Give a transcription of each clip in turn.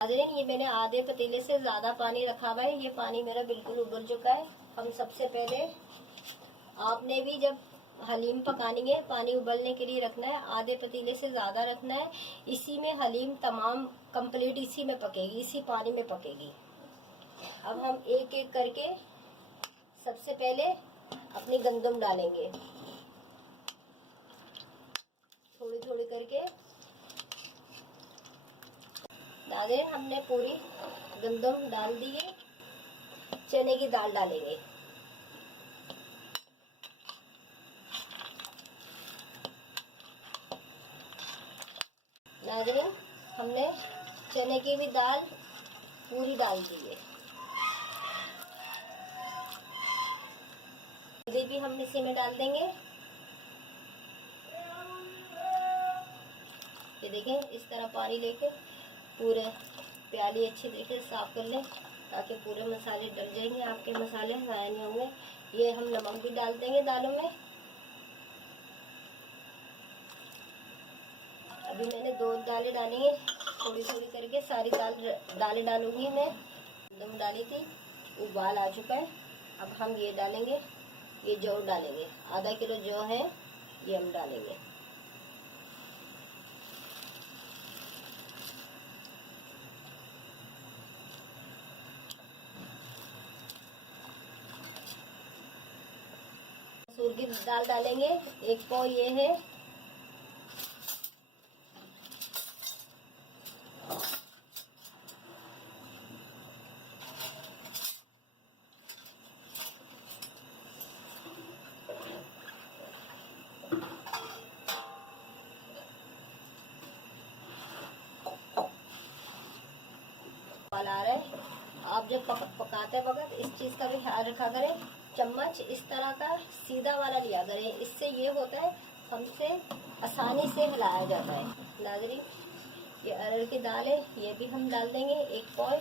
नाज़रीन, ये मैंने आधे पतीले से ज़्यादा पानी रखा हुआ है। ये पानी मेरा बिल्कुल उबल चुका है। हम सबसे पहले, आपने भी जब हलीम पकानी है पानी उबलने के लिए रखना है, आधे पतीले से ज़्यादा रखना है। इसी में हलीम तमाम कंप्लीट इसी में पकेगी, इसी पानी में पकेगी। अब हम एक एक करके सबसे पहले अपनी गंदम डालेंगे, थोड़ी थोड़ी करके। नाज़रीन, हमने पूरी गंदम डाल दी है। चने की दाल डालेंगे। नाज़रीन, हमने चने की भी दाल पूरी डाल दी है। हल्दी भी हम इसी में डाल देंगे। ये देखें, इस तरह पानी लेके पूरे प्याली अच्छी तरीके से साफ कर लें ताकि पूरे मसाले डल जाएंगे, आपके मसाले ज़ाया नहीं होंगे। ये हम नमक भी डाल देंगे दालों में। अभी मैंने 2 दालें डाली हैं, थोड़ी थोड़ी करके सारी दालें डालूंगी मैं। दम डाली थी, उबाल आ चुका है। अब हम ये डालेंगे, ये जौ डालेंगे। आधा किलो जौ है, ये हम डालेंगे। मसूर की दाल डालेंगे, 1 पाव ये है। उबाल आ रहा है। आप जब पकाते वक्त इस चीज़ का भी ख्याल रखा करें, चम्मच इस तरह का सीधा वाला लिया करें। इससे ये होता है, हमसे आसानी से हिलाया जाता है। नाज़रीन, ये अरहर की दाल है, ये भी हम डाल देंगे 1 पाव।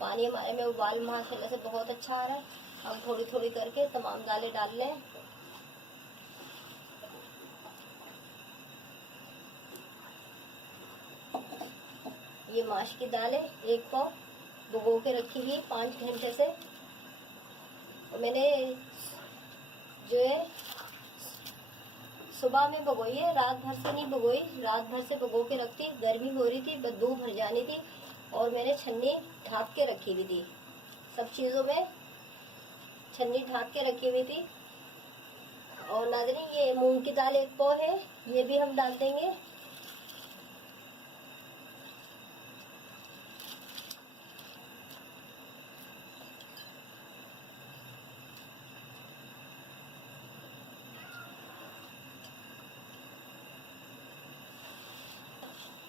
पानी हमारे में उबाल माशाल्लाह से बहुत अच्छा आ रहा है। हम थोड़ी थोड़ी करके तमाम दालें डाल लें। ये माश की दाल है, 1 पाव भिगो के रखी हुई 5 घंटे से। और मैंने जो है सुबह में भिगोई है, रात भर से नहीं भिगोई। रात भर से भिगो के रखती, गर्मी हो रही थी, बदबू भर जानी थी, और मैंने छन्नी ढाँप के रखी हुई थी। सब चीज़ों में छन्नी ढाँप के रखी हुई थी। और नाज़रीन, ये मूंग की दाल 1 पाव है, ये भी हम डाल देंगे।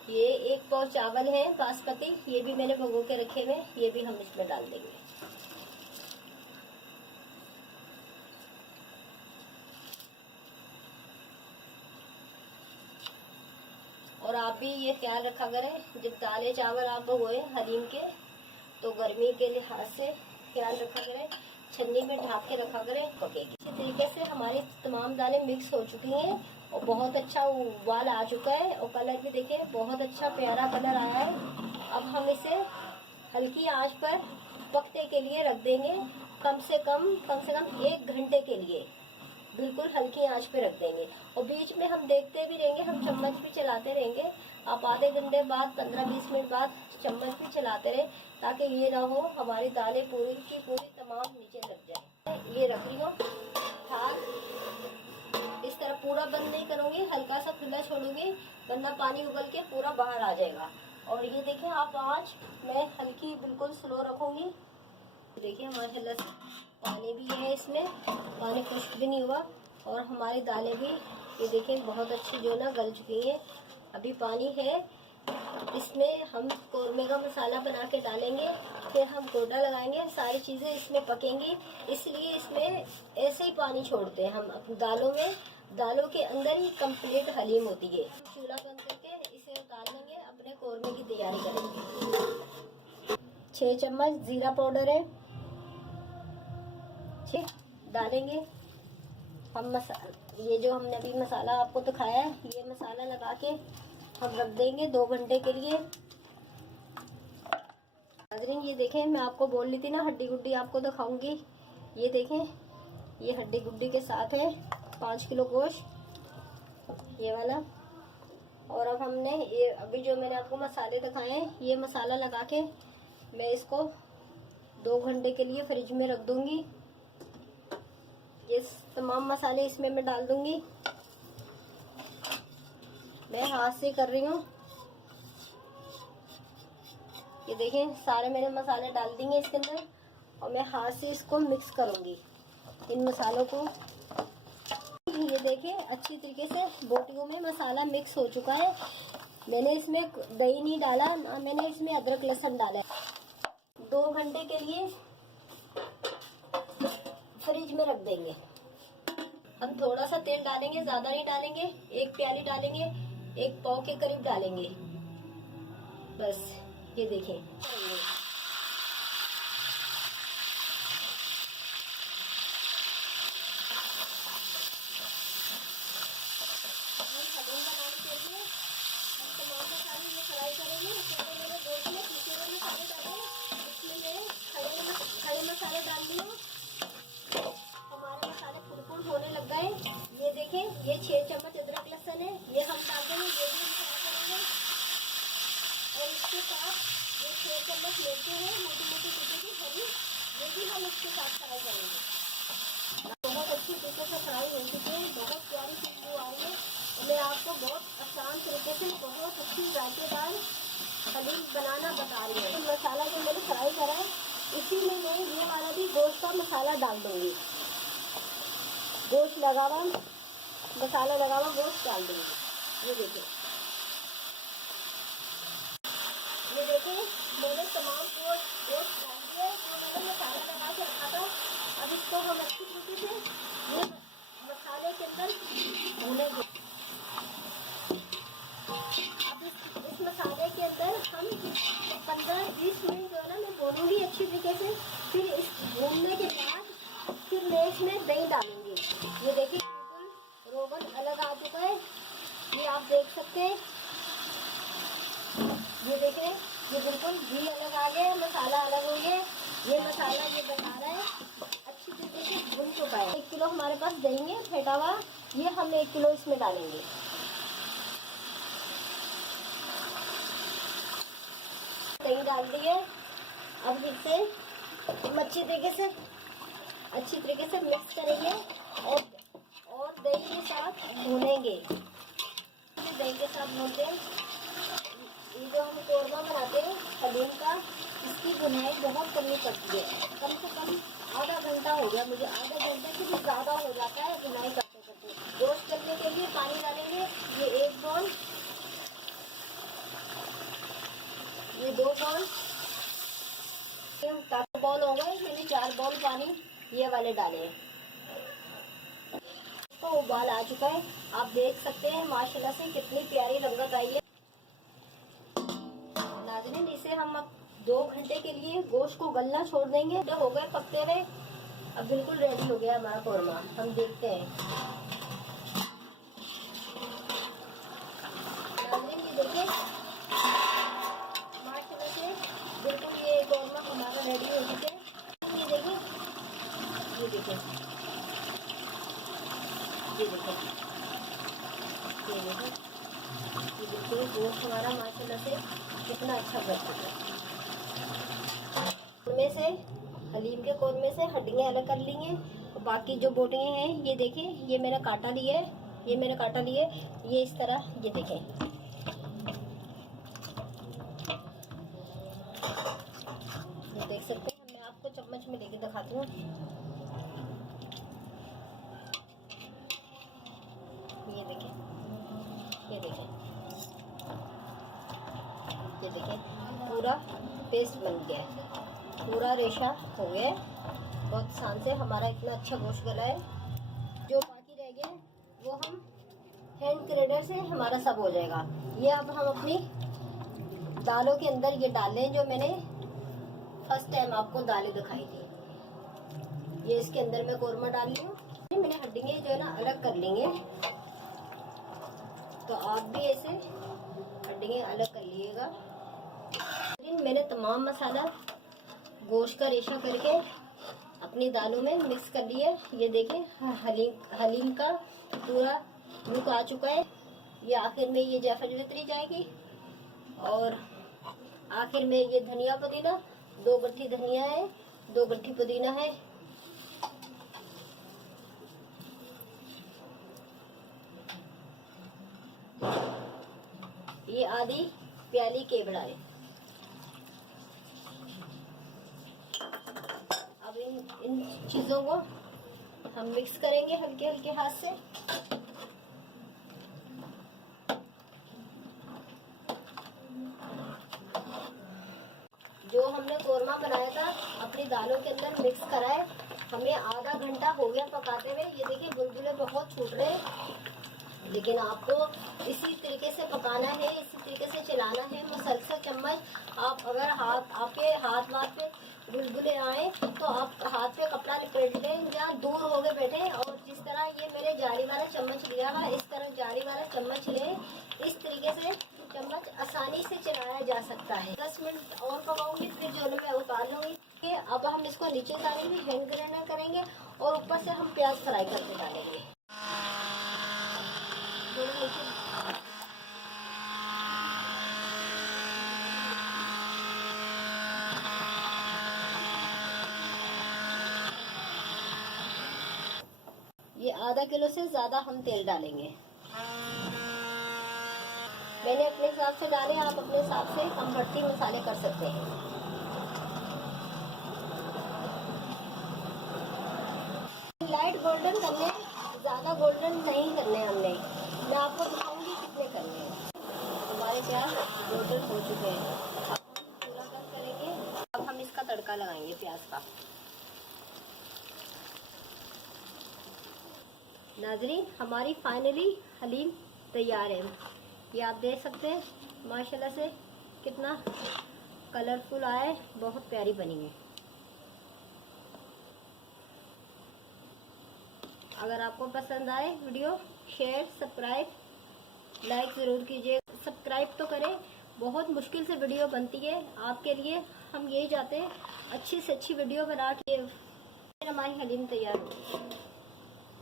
ये 1 पाव चावल है बासमती, ये भी मैंने भिगो के रखे हुए, ये भी हम इसमें डाल देंगे। और आप भी ये ख्याल रखा करें, जब दालें चावल आप भिगोए हलीम के, तो गर्मी के लिहाज से ख्याल रखा करें, छन्नी में ढक के रखा करें, पकेगी। इसी तरीके से हमारी तमाम दालें मिक्स हो चुकी हैं और बहुत अच्छा उबाल आ चुका है। और कलर भी देखिए, बहुत अच्छा प्यारा कलर आया है। अब हम इसे हल्की आंच पर पकने के लिए रख देंगे, कम से कम 1 घंटे के लिए बिल्कुल हल्की आंच पे रख देंगे। और बीच में हम देखते भी रहेंगे, हम चम्मच भी चलाते रहेंगे। आप आधे घंटे बाद 15-20 मिनट बाद चम्मच भी चलाते रहे, ताकि ये ना हो हमारी दालें पूरी की पूरी तमाम नीचे लग जाए। ये रख रही हूँ, हाथ इस तरह पूरा बंद नहीं करूँगी, हल्का सा खुला छोड़ूंगी, वरना पानी उबल के पूरा बाहर आ जाएगा। और ये देखें, आप आँच मैं हल्की बिल्कुल स्लो रखूँगी। देखिए माशाल्लाह से पानी भी है इसमें, पानी खुश्क भी नहीं हुआ। और हमारी दालें भी ये देखिए बहुत अच्छी जो ना गल चुकी हैं। अभी पानी है, इसमें हम कौरमे का मसाला बना के डालेंगे, फिर हम कोटा लगाएंगे, सारी चीज़ें इसमें पकेंगी। इसलिए इसमें ऐसे ही पानी छोड़ते हैं हम अपनी दालों में। दालों के अंदर ही कंप्लीट हलीम होती है। चूल्हा बंद करके इसे उतार लेंगे, अपने कौरमे की तैयारी करेंगे। 6 चम्मच जीरा पाउडर है, ठीक डालेंगे। हम ये जो हमने अभी मसाला आपको दिखाया है, ये मसाला लगा के हम रख देंगे 2 घंटे के लिए। नाज़रीन ये देखें, मैं आपको बोल रही थी ना हड्डी गुड्डी आपको दिखाऊंगी। ये देखें, ये हड्डी गुड्डी के साथ है 5 किलो गोश्त, ये वाला। और अब हमने ये अभी जो मैंने आपको मसाले दिखाए हैं, ये मसाला लगा के मैं इसको 2 घंटे के लिए फ्रिज में रख दूंगी। ये तमाम मसाले इसमें मैं डाल दूंगी। मैं हाथ से कर रही हूँ। ये देखें, सारे मैंने मसाले डाल देंगे इसके अंदर और मैं हाथ से इसको मिक्स करूंगी इन मसालों को। ये देखें, अच्छी तरीके से बोटियों में मसाला मिक्स हो चुका है। मैंने इसमें दही नहीं डाला, ना मैंने इसमें अदरक लहसुन डाला है। 2 घंटे के लिए फ्रिज में रख देंगे। हम थोड़ा सा तेल डालेंगे, ज्यादा नहीं डालेंगे, 1 प्याली डालेंगे, 1 पाव के करीब डालेंगे बस। ये देखें, फ्राई करेंगे। पहले मैंने गोश्त में पीसे हुए मसाले डाले, इसमें मैंने खड़े मसाले डाल दिए। हमारे मसाले फुल होने लग गए। ये देखें, ये 6 चम्मच अदरक लहसुन है, ये हम डाल देंगे, ये भी हम फ्राई करेंगे। और इसके साथ ये 6 चम्मच मिर्ची है, मोटी मोटी कुटी की हरी, ये भी हम इसके साथ फ्राई करेंगे। बहुत अच्छी तरीके से फ्राई हो चुके हैं, बहुत प्यारी खुशबू आ रही है। मैं आपको बहुत आसान तरीके से बहुत अच्छी जायकेदार हलीम बनाना बता रही हूँ। तो मसाला जो मैंने फ्राई करा है, इसी में मैं ये वाला भी गोश्त का मसाला डाल दूँगी। गोश्त लगा हुआ मसाला लगा हुआ गोश्त डाल दूँगी। ये देखिए, ये देखिए, मैंने तमाम गोश्त डाल दिया, मैंने मसाला लगा के रखा था। अब इसको हम अच्छी तरीके से ये मसाले के अंदर भूनेंगे। इस मसाले के अंदर हम 15-20 मिनट जो है ना मैं भूनूंगी अच्छी तरीके से। फिर इस भूनने के बाद फिर मैं इसमें दही डालूंगी। ये देखिए, बिल्कुल रोगन अलग आ चुका है, ये आप देख सकते हैं। ये देखें, ये बिल्कुल घी अलग आ गया, मसाला अलग हो गया। ये मसाला ये बता रहा है अच्छी तरीके से भून चुका है। 1 किलो हमारे पास दही है फेंटा हुआ, ये हम 1 किलो इसमें डालेंगे। दही डाल दी है। अब इसे अच्छी तरीके से मिक्स करेंगे और दही के साथ भूनेंगे। दही के साथ भूनते हैं। ये जो हम कोरमा बनाते हैं हलीम का, इसकी बुनाई बहुत करनी पड़ती है। कम से कम आधा घंटा हो गया मुझे, आधा घंटे से भी ज़्यादा हो जाता है बुनाई करते करते। गोश्त करने के लिए पानी डालेंगे, ये 1 बाउल, ये 2 बाउल, 4 बाउल हो गए। मैंने 4 बाउल पानी ये वाले डाले हैं। तो उबाल आ चुका है, आप देख सकते हैं माशाल्लाह से कितनी प्यारी रंगत आई है। नाज़रीन, इसे हम अब 2 घंटे के लिए गोश्त को गलना छोड़ देंगे। तो हो गए पकते रहे, अब बिल्कुल रेडी हो गया हमारा कोरमा। हम देखते हैं। नाज़रीन ये देखिए, माशाल्लाह से बिल्कुल ये कोरमा हमारा रेडी हो चुका है। ये देखिए, ये देखिए, ये देखिए, ये देखिए, ये देखिए गोश्त हमारा माशाल्लाह से कितना अच्छा बन चुका है। कोरमे से, हलीम के कोरमे से हड्डियाँ अलग कर ली हैं। बाकी जो बोटियाँ हैं, ये देखें, ये मैंने काटा लिया है, ये मैंने काटा लिए, ये इस तरह, ये देखें, ये देख सकते हैं। मैं आपको चम्मच में लेके दिखाती हूँ। ये देखें, ये देखें, ये देखें, पूरा पेस्ट बन गया है, पूरा रेशा हो गया है। बहुत आसान से हमारा इतना अच्छा गोश्त गला है। जो बाकी रह गया वो हम हैंड ग्रेडर से हमारा सब हो जाएगा। ये अब हम अपनी दालों के अंदर ये डालें, जो मैंने फर्स्ट टाइम आपको दालें दिखाई थी। ये इसके अंदर मैं कोरमा डाल रही हूँ। मैंने हड्डियाँ जो है ना अलग कर लेंगे, तो आप भी ऐसे हड्डियाँ अलग कर लीजिएगा। मैंने तमाम मसाला गोश्त का रेशा करके अपनी दालों में मिक्स कर लिया। ये देखें हलीम का पूरा लुक आ चुका है। ये आखिर में ये जायफल वितरी जाएगी और आखिर में ये धनिया पुदीना, 2 गट्ठी धनिया है, 2 गट्ठी पुदीना है। ये आधी प्याली केवड़ा है। अब इन चीजों को हम मिक्स करेंगे हल्के हल्के हाथ से। जो हमने कोरमा बनाया था अपनी दालों के अंदर मिक्स करा है, हमें आधा घंटा हो गया पकाते हुए। ये देखिए बुलबुले बहुत छूट रहे हैं, लेकिन आपको इसी तरीके से पकाना है, इसी तरीके से चलाना है मुसलसल चम्मच। आप अगर आपके हाथ पे बुलबुले आए तो आप हाथ पे कपड़ा लपेट लें या दूर हो गए बैठे, और जिस तरह ये मैंने जाली वाला चम्मच लिया है इस तरह जाली वाला चम्मच लें। इस तरीके से चम्मच आसानी से चलाया जा सकता है। 10 मिनट और पकाऊंगी, फिर जो मैं उतार लूंगी। अब हम इसको नीचे डालेंगे, हैंड ग्रेटर करेंगे और ऊपर से हम प्याज फ्राई करके डालेंगे। ये आधा किलो से ज्यादा हम तेल डालेंगे। मैंने अपने हिसाब से डाले, आप अपने हिसाब से कम बढ़ती मसाले कर सकते हैं। लाइट गोल्डन करने, ज्यादा गोल्डन नहीं करने हमने। मैं आपको दिखाऊंगी कितने करने हैं। हमारे प्याज गोल्डन हो चुके हैं, अब हम पूरा कट करेंगे। अब हम इसका तड़का लगाएंगे प्याज का। नाजरीन, हमारी फाइनली हलीम तैयार है। ये आप देख सकते हैं माशाल्लाह से कितना कलरफुल आया है, बहुत प्यारी बनी है। अगर आपको पसंद आए वीडियो, शेयर सब्सक्राइब लाइक ज़रूर कीजिए। सब्सक्राइब तो करें, बहुत मुश्किल से वीडियो बनती है आपके लिए। हम यही चाहते हैं अच्छी से अच्छी वीडियो बना के हमारी हलीम तैयार हो।